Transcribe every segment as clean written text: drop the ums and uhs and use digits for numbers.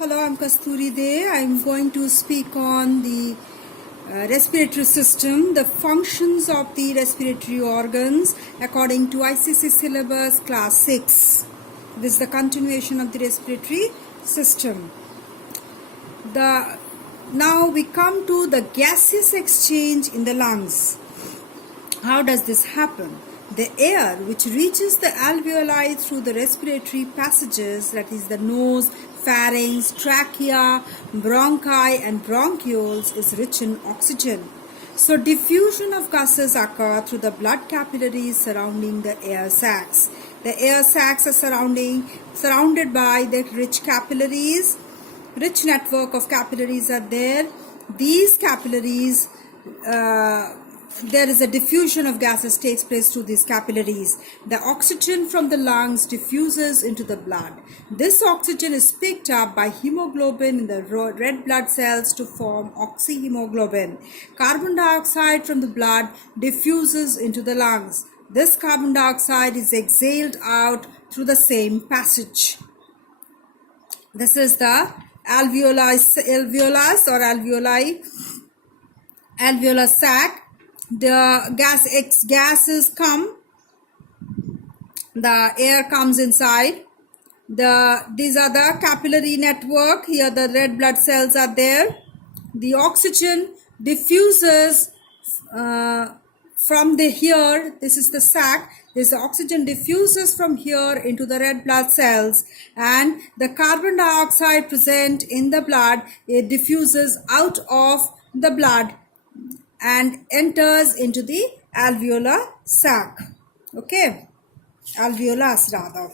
Hello, I'm Kasturi De. I'm going to speak on the respiratory system, the functions of the respiratory organs according to ICSE syllabus class 6. This is the continuation of the respiratory system. Now we come to the gaseous exchange in the lungs. How does this happen? The air which reaches the alveoli through the respiratory passages, that is the nose, pharynx, trachea, bronchi and bronchioles, is rich in oxygen. So diffusion of gases occur through the blood capillaries surrounding the air sacs. The air sacs are surrounded by the rich capillaries. Rich network of capillaries are there. These capillaries, there is a diffusion of gases takes place through these capillaries. The oxygen from the lungs diffuses into the blood. This oxygen is picked up by hemoglobin in the red blood cells to form oxyhemoglobin. Carbon dioxide from the blood diffuses into the lungs. This carbon dioxide is exhaled out through the same passage. This is the alveolus or alveolar sac. The gases come, the air comes inside. These are the capillary network. Here the red blood cells are there. The oxygen diffuses from here. This is the sac. This oxygen diffuses from here into the red blood cells, and the carbon dioxide present in the blood, it diffuses out of the blood and enters into the alveolar sac. Okay, alveolus rather.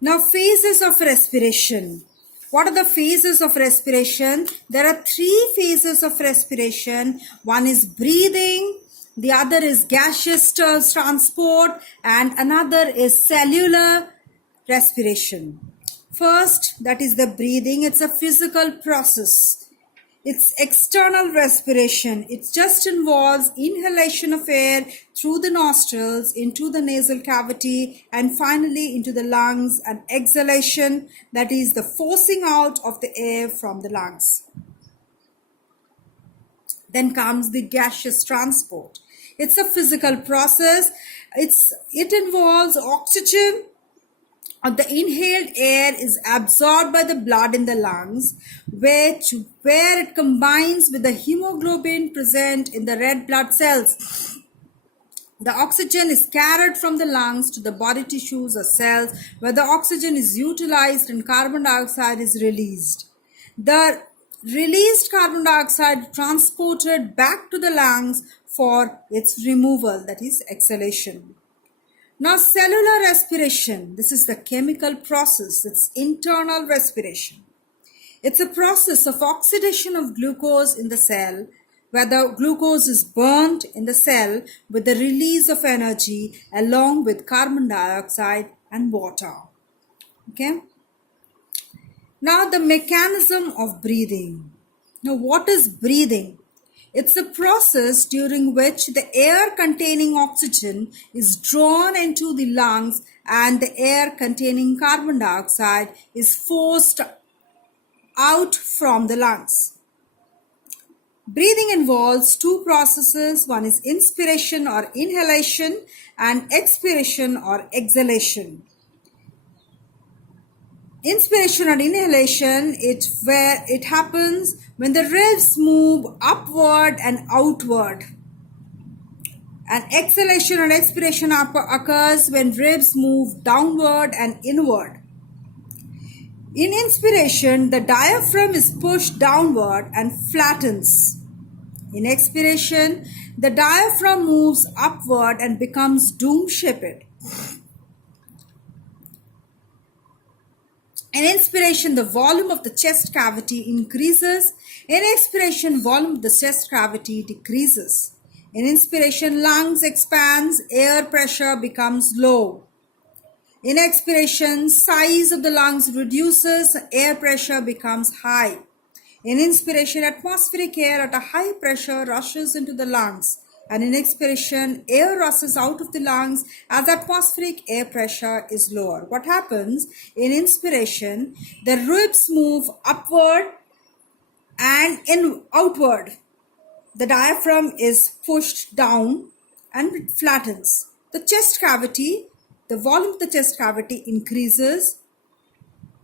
Now, phases of respiration. What are the phases of respiration? There are 3 phases of respiration. One is breathing, the other is gaseous transport, and another is cellular respiration. First, that is the breathing. It's a physical process. It's external respiration. It just involves inhalation of air through the nostrils into the nasal cavity and finally into the lungs, and exhalation, that is the forcing out of the air from the lungs. Then comes the gaseous transport. It's a physical process. It involves oxygen. The inhaled air is absorbed by the blood in the lungs, where it combines with the hemoglobin present in the red blood cells. The oxygen is carried from the lungs to the body tissues or cells, where the oxygen is utilized and carbon dioxide is released. The released carbon dioxide transported back to the lungs for its removal, that is exhalation. Now, cellular respiration, this is the chemical process. It's internal respiration. It's a process of oxidation of glucose in the cell, where the glucose is burnt in the cell with the release of energy along with carbon dioxide and water. Okay. Now, the mechanism of breathing. Now, what is breathing? It's a process during which the air containing oxygen is drawn into the lungs and the air containing carbon dioxide is forced out from the lungs. Breathing involves 2 processes. One is inspiration or inhalation and expiration or exhalation. Inspiration or inhalation, it happens when the ribs move upward and outward. And exhalation or expiration occurs when ribs move downward and inward. In inspiration, the diaphragm is pushed downward and flattens. In expiration, the diaphragm moves upward and becomes dome-shaped. In inspiration, the volume of the chest cavity increases. In expiration, volume of the chest cavity decreases. In inspiration, lungs expands, air pressure becomes low. In expiration, size of the lungs reduces, air pressure becomes high. In inspiration, atmospheric air at a high pressure rushes into the lungs. and in expiration, air rushes out of the lungs as atmospheric air pressure is lower. What happens in inspiration? The ribs move upward and outward. The diaphragm is pushed down and it flattens. The chest cavity, the volume of the chest cavity increases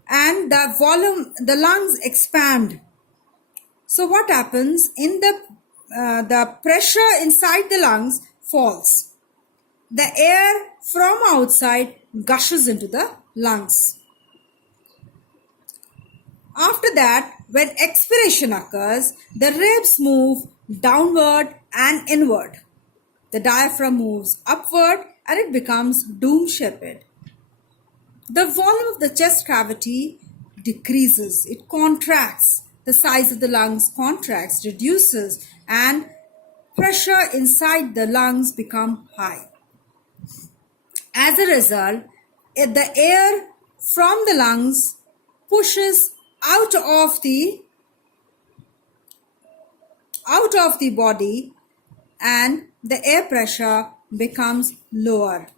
and the lungs expand. So what happens in the pressure inside the lungs falls. The air from outside gushes into the lungs. After that, when expiration occurs, the ribs move downward and inward. The diaphragm moves upward and it becomes dome-shaped. The volume of the chest cavity decreases, it contracts. The size of the lungs contracts, reduces, and pressure inside the lungs become high. As a result, the air from the lungs pushes out of the body and the air pressure becomes lower.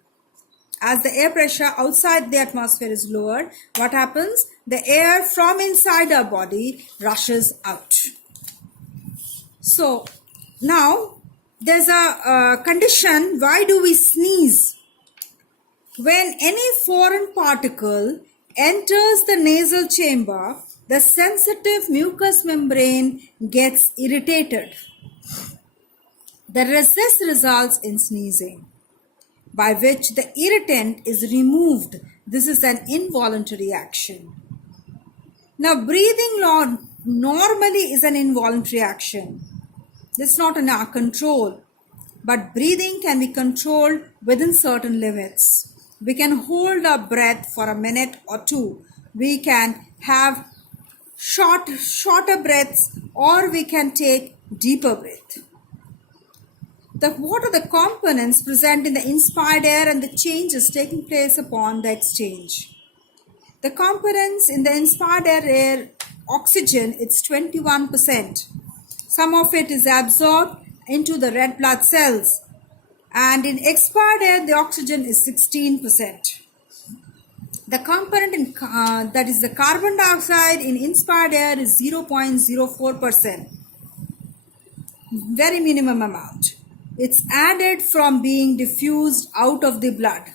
As the air pressure outside the atmosphere is lower, what happens? The air from inside our body rushes out. So now there's a condition. Why do we sneeze? When any foreign particle enters the nasal chamber, the sensitive mucous membrane gets irritated. This results in sneezing, by which the irritant is removed. This is an involuntary action. Now, breathing normally is an involuntary action. It's not in our control, but breathing can be controlled within certain limits. We can hold our breath for a minute or two. We can have shorter breaths, or we can take deeper breath. What are the components present in the inspired air and the changes taking place upon the exchange? The components in the inspired air, oxygen, it's 21%. Some of it is absorbed into the red blood cells. And in expired air, the oxygen is 16%. The component that is the carbon dioxide in inspired air is 0.04%. Very minimum amount. It's added from being diffused out of the blood.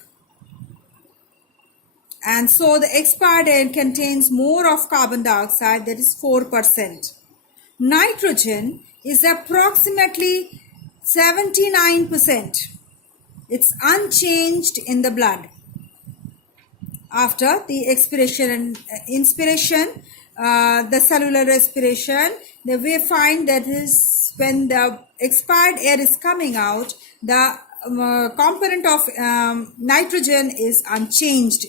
And so the expired air contains more of carbon dioxide, that is 4%. Nitrogen is approximately 79%. It's unchanged in the blood. After the expiration and inspiration, the cellular respiration, we find that is when the expired air is coming out, the component of nitrogen is unchanged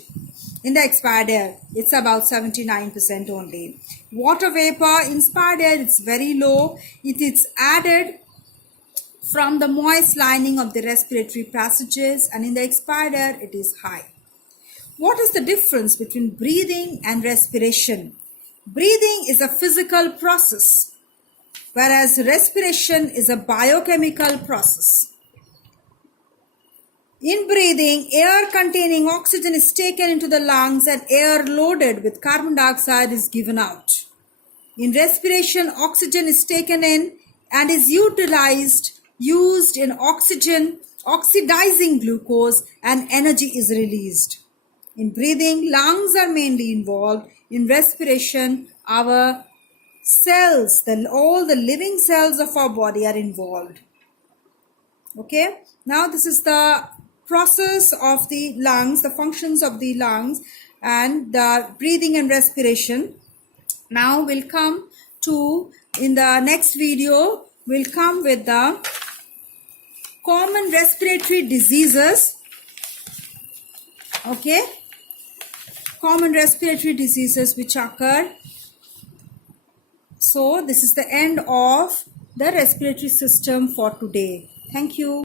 in the expired air. It's about 79% only. Water vapor, inspired air, it's very low. It is added from the moist lining of the respiratory passages, and in the expired air, it is high. What is the difference between breathing and respiration? Breathing is a physical process, whereas respiration is a biochemical process. In breathing, air containing oxygen is taken into the lungs and air loaded with carbon dioxide is given out. In respiration, oxygen is taken in and is used in oxidizing glucose, and energy is released. In breathing, lungs are mainly involved. In respiration, our cells, all the living cells of our body are involved. Okay, now this is the process of the lungs, the functions of the lungs, and the breathing and respiration. Now we'll come to, in the next video, we'll come with the common respiratory diseases. Okay, common respiratory diseases which occur. So this is the end of the respiratory system for today. Thank you.